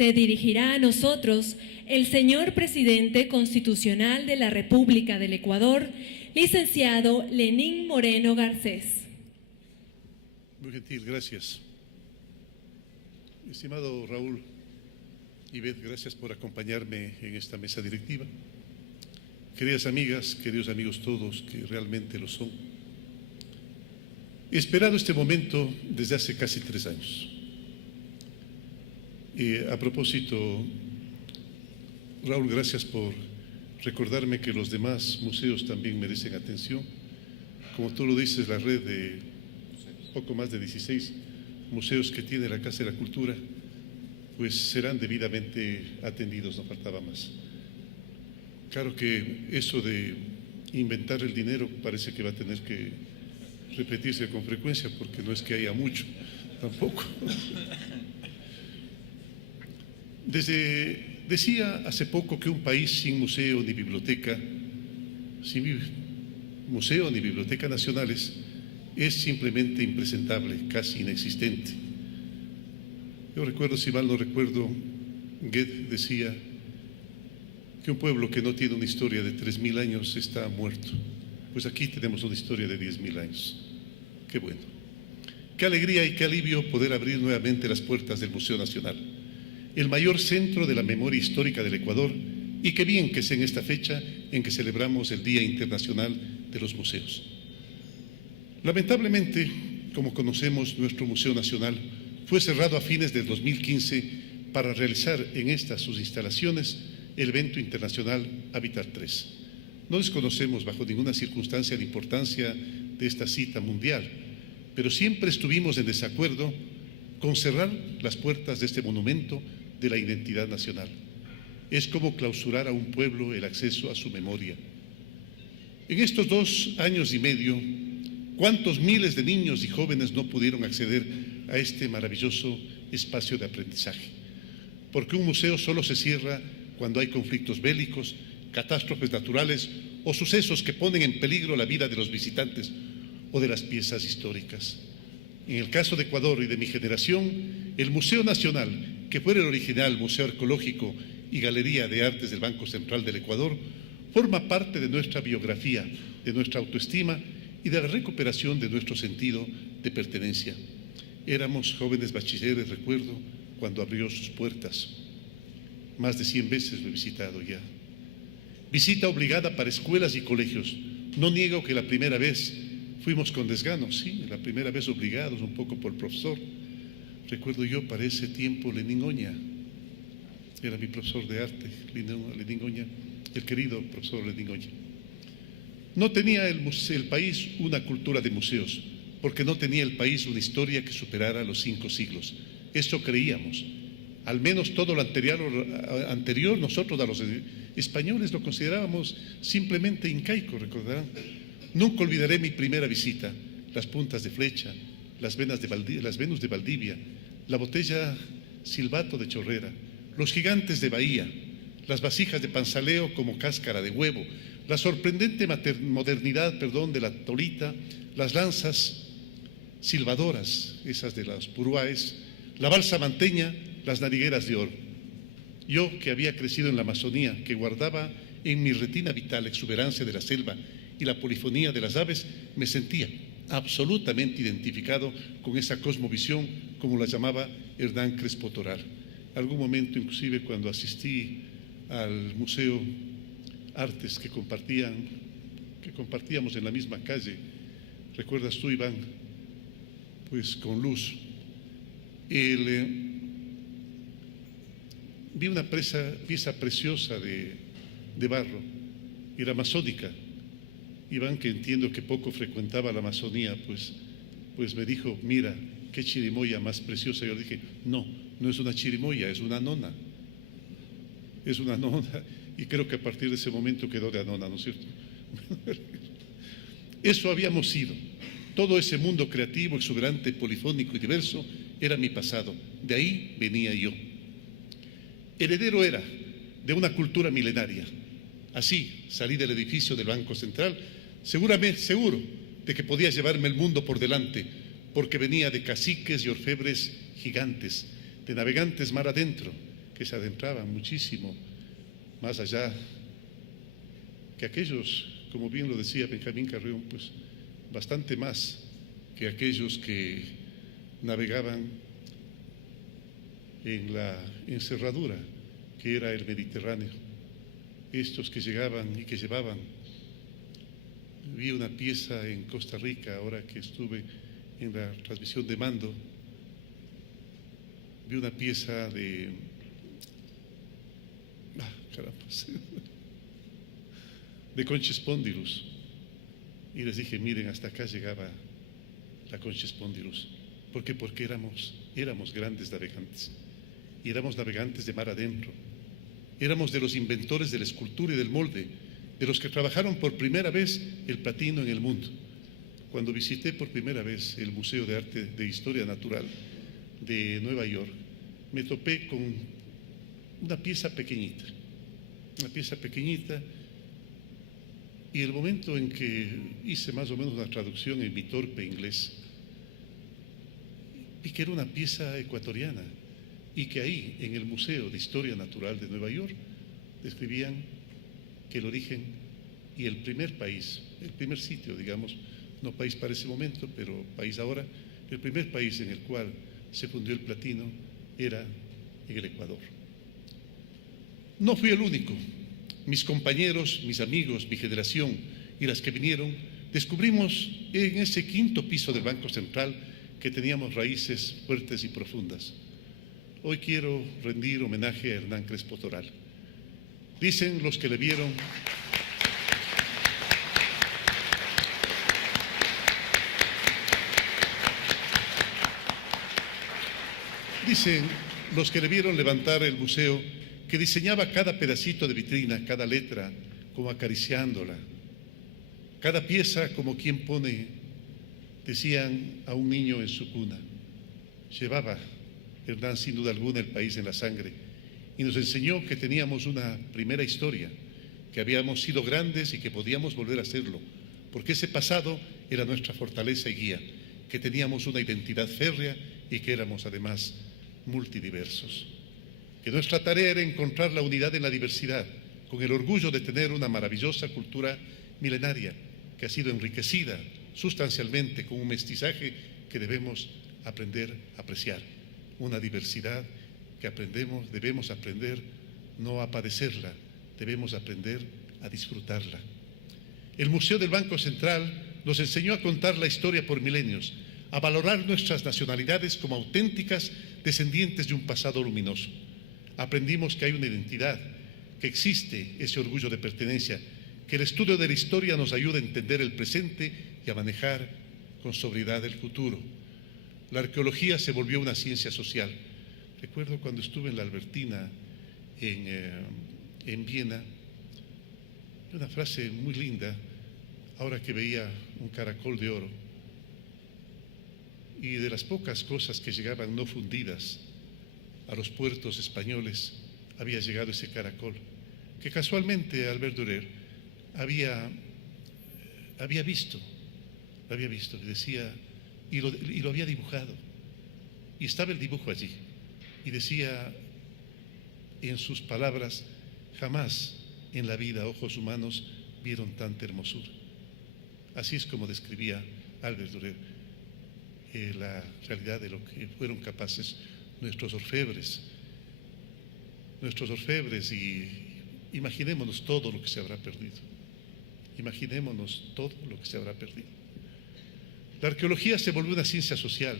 Se dirigirá a nosotros el señor Presidente Constitucional de la República del Ecuador, licenciado Lenín Moreno Garcés. Muy gentil, gracias. Estimado Raúl y Beth, gracias por acompañarme en esta mesa directiva. Queridas amigas, queridos amigos todos, que realmente lo son. He esperado este momento desde hace casi 3 años. A propósito, Raúl, gracias por recordarme que los demás museos también merecen atención. Como tú lo dices, la red de poco más de 16 museos que tiene la Casa de la Cultura, pues serán debidamente atendidos, no faltaba más. Claro que eso de inventar el dinero parece que va a tener que repetirse con frecuencia, porque no es que haya mucho, tampoco. Decía hace poco que un país sin museo ni biblioteca, sin museo ni biblioteca nacionales, es simplemente impresentable, casi inexistente. Yo recuerdo, si mal no recuerdo, Goethe decía que un pueblo que no tiene una historia de 3000 años está muerto. Pues aquí tenemos una historia de 10.000 años. Qué bueno. Qué alegría y qué alivio poder abrir nuevamente las puertas del Museo Nacional, el mayor centro de la memoria histórica del Ecuador, y qué bien que sea en esta fecha en que celebramos el Día Internacional de los Museos. Lamentablemente, como conocemos, nuestro Museo Nacional fue cerrado a fines del 2015 para realizar en estas sus instalaciones el evento internacional Hábitat 3. No desconocemos bajo ninguna circunstancia la importancia de esta cita mundial, pero siempre estuvimos en desacuerdo con cerrar las puertas de este monumento de la identidad nacional. Es como clausurar a un pueblo el acceso a su memoria. En estos 2 años y medio, ¿cuántos miles de niños y jóvenes no pudieron acceder a este maravilloso espacio de aprendizaje? Porque un museo solo se cierra cuando hay conflictos bélicos, catástrofes naturales o sucesos que ponen en peligro la vida de los visitantes o de las piezas históricas. En el caso de Ecuador y de mi generación, el Museo Nacional, que fue el original Museo Arqueológico y Galería de Artes del Banco Central del Ecuador, forma parte de nuestra biografía, de nuestra autoestima y de la recuperación de nuestro sentido de pertenencia. Éramos jóvenes bachilleres, recuerdo, cuando abrió sus puertas. Más de 100 veces lo he visitado ya. Visita obligada para escuelas y colegios. No niego que la primera vez fuimos con desgano, sí, la primera vez obligados un poco por el profesor. Recuerdo yo para ese tiempo Lenín Oña, era mi profesor de arte, Lenín Oña, el querido profesor Lenín Oña. No tenía el país una cultura de museos, porque no tenía el país una historia que superara los 5 siglos. Eso creíamos. Al menos todo lo anterior nosotros a los españoles lo considerábamos simplemente incaico, recordarán. Nunca olvidaré mi primera visita, las puntas de flecha, las Venus de Valdivia, la botella Silvato de Chorrera, los gigantes de Bahía, las vasijas de Panzaleo como cáscara de huevo, la sorprendente modernidad de la tolita, las lanzas silbadoras, esas de las puruáes, la balsa manteña, las narigueras de oro. Yo, que había crecido en la Amazonía, que guardaba en mi retina vital la exuberancia de la selva y la polifonía de las aves, me sentía absolutamente identificado con esa cosmovisión, como la llamaba Hernán Crespo Toral. Algún momento, inclusive, cuando asistí al Museo Artes que compartíamos en la misma calle, ¿recuerdas tú, Iván? Pues con luz. Vi una pieza preciosa de barro, era amazónica. Iván, que entiendo que poco frecuentaba la Amazonía, pues me dijo, mira, qué chirimoya más preciosa. Yo le dije, no es una chirimoya, es una nona. Es una nona, y creo que a partir de ese momento quedó de anona, ¿no es cierto? Eso habíamos sido. Todo ese mundo creativo, exuberante, polifónico y diverso era mi pasado. De ahí venía yo. Heredero era de una cultura milenaria. Así salí del edificio del Banco Central, seguro de que podía llevarme el mundo por delante, porque venía de caciques y orfebres gigantes, de navegantes mar adentro, que se adentraban muchísimo más allá que aquellos, como bien lo decía Benjamín Carrión, pues bastante más que aquellos que navegaban en la encerradura que era el Mediterráneo. Estos que llegaban y que llevaban. Vi una pieza en Costa Rica, ahora que estuve en la transmisión de mando, vi una pieza de Concha Spondylus, y les dije, miren, hasta acá llegaba la Concha Spondylus. ¿Por qué? Porque éramos grandes navegantes, y éramos navegantes de mar adentro. Éramos de los inventores de la escultura y del molde, de los que trabajaron por primera vez el platino en el mundo. Cuando visité por primera vez el Museo de Arte de Historia Natural de Nueva York, me topé con una pieza pequeñita, y el momento en que hice más o menos una traducción en mi torpe inglés, vi que era una pieza ecuatoriana y que ahí, en el Museo de Historia Natural de Nueva York, describían que el origen y el primer país, el primer sitio, digamos, no país para ese momento, pero país ahora, el primer país en el cual se fundió el platino era en el Ecuador. No fui el único. Mis compañeros, mis amigos, mi generación y las que vinieron, descubrimos en ese quinto piso del Banco Central que teníamos raíces fuertes y profundas. Hoy quiero rendir homenaje a Hernán Crespo Toral. Dicen los que le vieron, levantar el museo, que diseñaba cada pedacito de vitrina, cada letra, como acariciándola, cada pieza como quien pone, decían, a un niño en su cuna. Llevaba Hernán sin duda alguna el país en la sangre y nos enseñó que teníamos una primera historia, que habíamos sido grandes y que podíamos volver a serlo, porque ese pasado era nuestra fortaleza y guía, que teníamos una identidad férrea y que éramos además multidiversos. Que nuestra tarea era encontrar la unidad en la diversidad, con el orgullo de tener una maravillosa cultura milenaria que ha sido enriquecida sustancialmente con un mestizaje que debemos aprender a apreciar, una diversidad que debemos aprender no a padecerla, debemos aprender a disfrutarla. El Museo del Banco Central nos enseñó a contar la historia por milenios, a valorar nuestras nacionalidades como auténticas descendientes de un pasado luminoso. Aprendimos que hay una identidad, que existe ese orgullo de pertenencia, que el estudio de la historia nos ayuda a entender el presente y a manejar con sobriedad el futuro. La arqueología se volvió una ciencia social. Recuerdo cuando estuve en la Albertina, en Viena, una frase muy linda, ahora que veía un caracol de oro, y de las pocas cosas que llegaban no fundidas a los puertos españoles, había llegado ese caracol, que casualmente Albert Dürer había visto, y decía, y lo había dibujado, y estaba el dibujo allí, y decía en sus palabras, jamás en la vida ojos humanos vieron tanta hermosura. Así es como describía Albert Dürer la realidad de lo que fueron capaces nuestros orfebres, y imaginémonos todo lo que se habrá perdido. La arqueología se volvió una ciencia social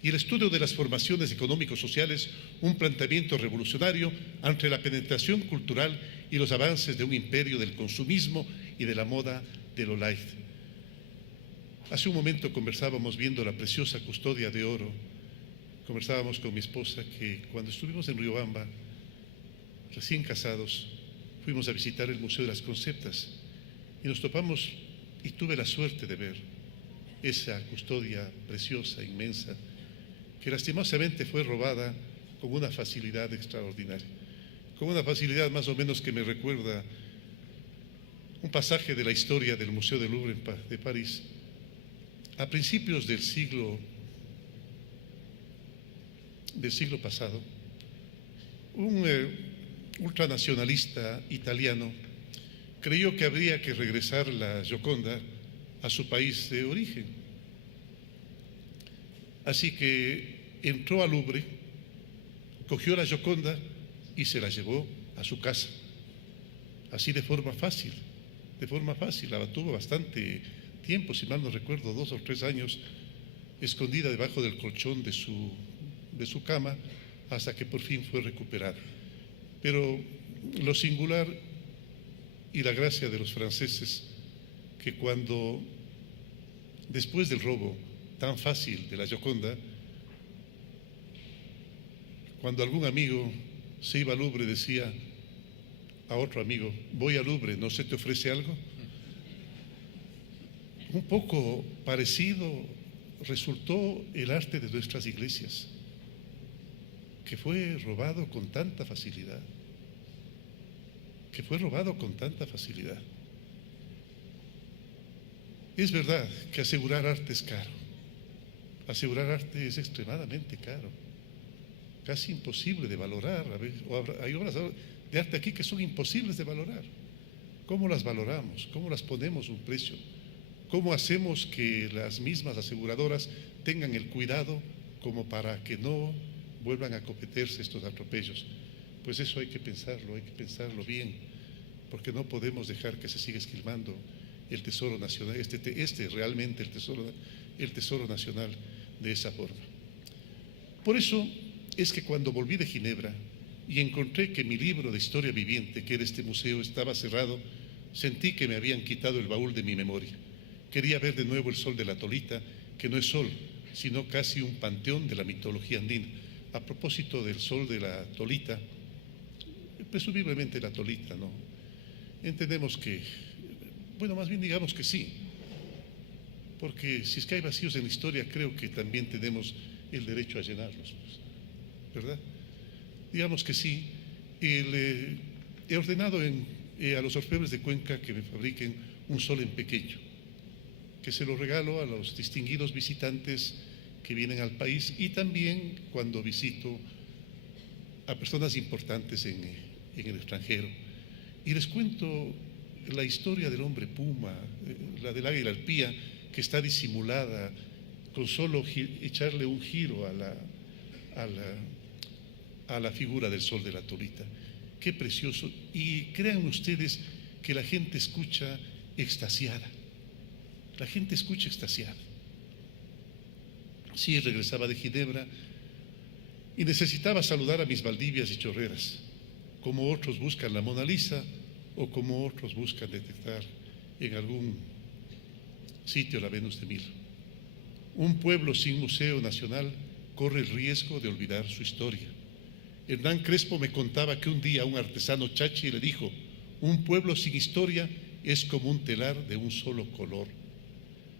y el estudio de las formaciones económico-sociales un planteamiento revolucionario ante la penetración cultural y los avances de un imperio del consumismo y de la moda de lo light. Hace un momento conversábamos viendo la preciosa custodia de oro, conversábamos con mi esposa que cuando estuvimos en Riobamba, recién casados, fuimos a visitar el Museo de las Conceptas y nos topamos y tuve la suerte de ver esa custodia preciosa, inmensa, que lastimosamente fue robada con una facilidad extraordinaria, con una facilidad más o menos que me recuerda un pasaje de la historia del Museo del Louvre de París. A principios del siglo pasado, un ultranacionalista italiano creyó que habría que regresar la Gioconda a su país de origen. Así que entró al Louvre, cogió la Gioconda y se la llevó a su casa. Así de forma fácil, la tuvo bastante tiempo, si mal no recuerdo, 2 o 3 años, escondida debajo del colchón de su cama, hasta que por fin fue recuperada. Pero lo singular y la gracia de los franceses, que cuando, después del robo tan fácil de la Gioconda, cuando algún amigo se iba al Louvre, decía a otro amigo: voy al Louvre, ¿no se te ofrece algo? Un poco parecido resultó el arte de nuestras iglesias, que fue robado con tanta facilidad, Es verdad que asegurar arte es caro, asegurar arte es extremadamente caro, casi imposible de valorar. Hay obras de arte aquí que son imposibles de valorar. ¿Cómo las valoramos? ¿Cómo las ponemos un precio? ¿Cómo hacemos que las mismas aseguradoras tengan el cuidado como para que no vuelvan a cometerse estos atropellos? Pues eso hay que pensarlo bien, porque no podemos dejar que se siga esquilmando el tesoro nacional, realmente el tesoro nacional de esa forma. Por eso es que cuando volví de Ginebra y encontré que mi libro de historia viviente, que era este museo, estaba cerrado, sentí que me habían quitado el baúl de mi memoria. Quería ver de nuevo el sol de la Tolita, que no es sol, sino casi un panteón de la mitología andina. A propósito del sol de la Tolita, presumiblemente la Tolita, ¿no? Entendemos que, bueno, más bien digamos que sí, porque si es que hay vacíos en la historia, creo que también tenemos el derecho a llenarlos, ¿verdad? Digamos que sí. He ordenado a los orfebres de Cuenca que me fabriquen un sol en pequeño, que se lo regalo a los distinguidos visitantes que vienen al país y también cuando visito a personas importantes en el extranjero. Y les cuento la historia del hombre puma, la del águila arpía, que está disimulada con solo echarle un giro a la figura del sol de la Tolita. Qué precioso. Y crean ustedes que la gente escucha extasiada. Sí, regresaba de Ginebra y necesitaba saludar a mis Valdivias y Chorreras, como otros buscan la Mona Lisa o como otros buscan detectar en algún sitio la Venus de Milo. Un pueblo sin museo nacional corre el riesgo de olvidar su historia. Hernán Crespo me contaba que un día un artesano chachi le dijo: un pueblo sin historia es como un telar de un solo color.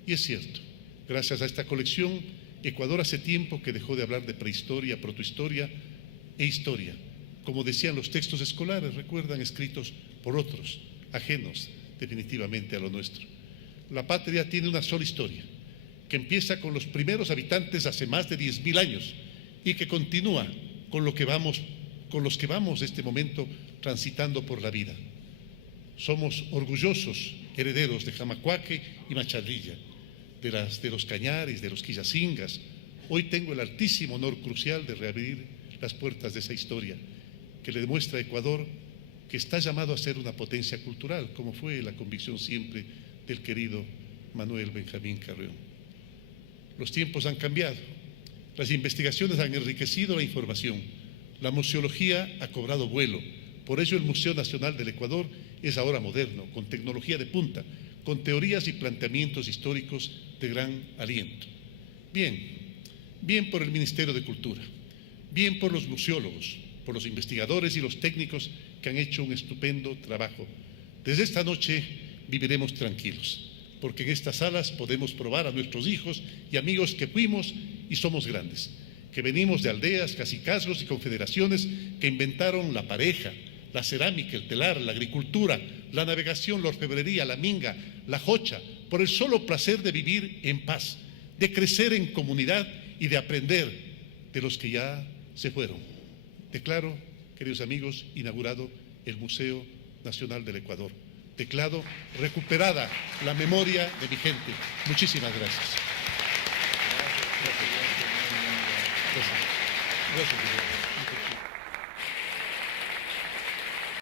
Y es cierto, gracias a esta colección, Ecuador hace tiempo que dejó de hablar de prehistoria, protohistoria e historia, como decían los textos escolares, recuerdan, escritos por otros, ajenos definitivamente a lo nuestro. La patria tiene una sola historia, que empieza con los primeros habitantes hace más de 10.000 años y que continúa con los que vamos de este momento transitando por la vida. Somos orgullosos herederos de Jamacuaque y Machadilla, de los Cañares, de los Quillacingas. Hoy tengo el altísimo honor crucial de reabrir las puertas de esa historia, que le demuestra a Ecuador que está llamado a ser una potencia cultural, como fue la convicción siempre del querido Manuel Benjamín Carreón. Los tiempos han cambiado, las investigaciones han enriquecido la información, la museología ha cobrado vuelo. Por ello el Museo Nacional del Ecuador es ahora moderno, con tecnología de punta, con teorías y planteamientos históricos de gran aliento. Bien por el Ministerio de Cultura, bien por los museólogos, por los investigadores y los técnicos que han hecho un estupendo trabajo. Desde esta noche viviremos tranquilos, porque en estas salas podemos probar a nuestros hijos y amigos que fuimos y somos grandes, que venimos de aldeas, cacicazgos y confederaciones que inventaron la pareja, la cerámica, el telar, la agricultura, la navegación, la orfebrería, la minga, la jocha, por el solo placer de vivir en paz, de crecer en comunidad y de aprender de los que ya se fueron. Declaro queridos amigos, inaugurado el Museo Nacional del Ecuador. Declaro recuperada la memoria de mi gente. Muchísimas gracias. Gracias. Gracias.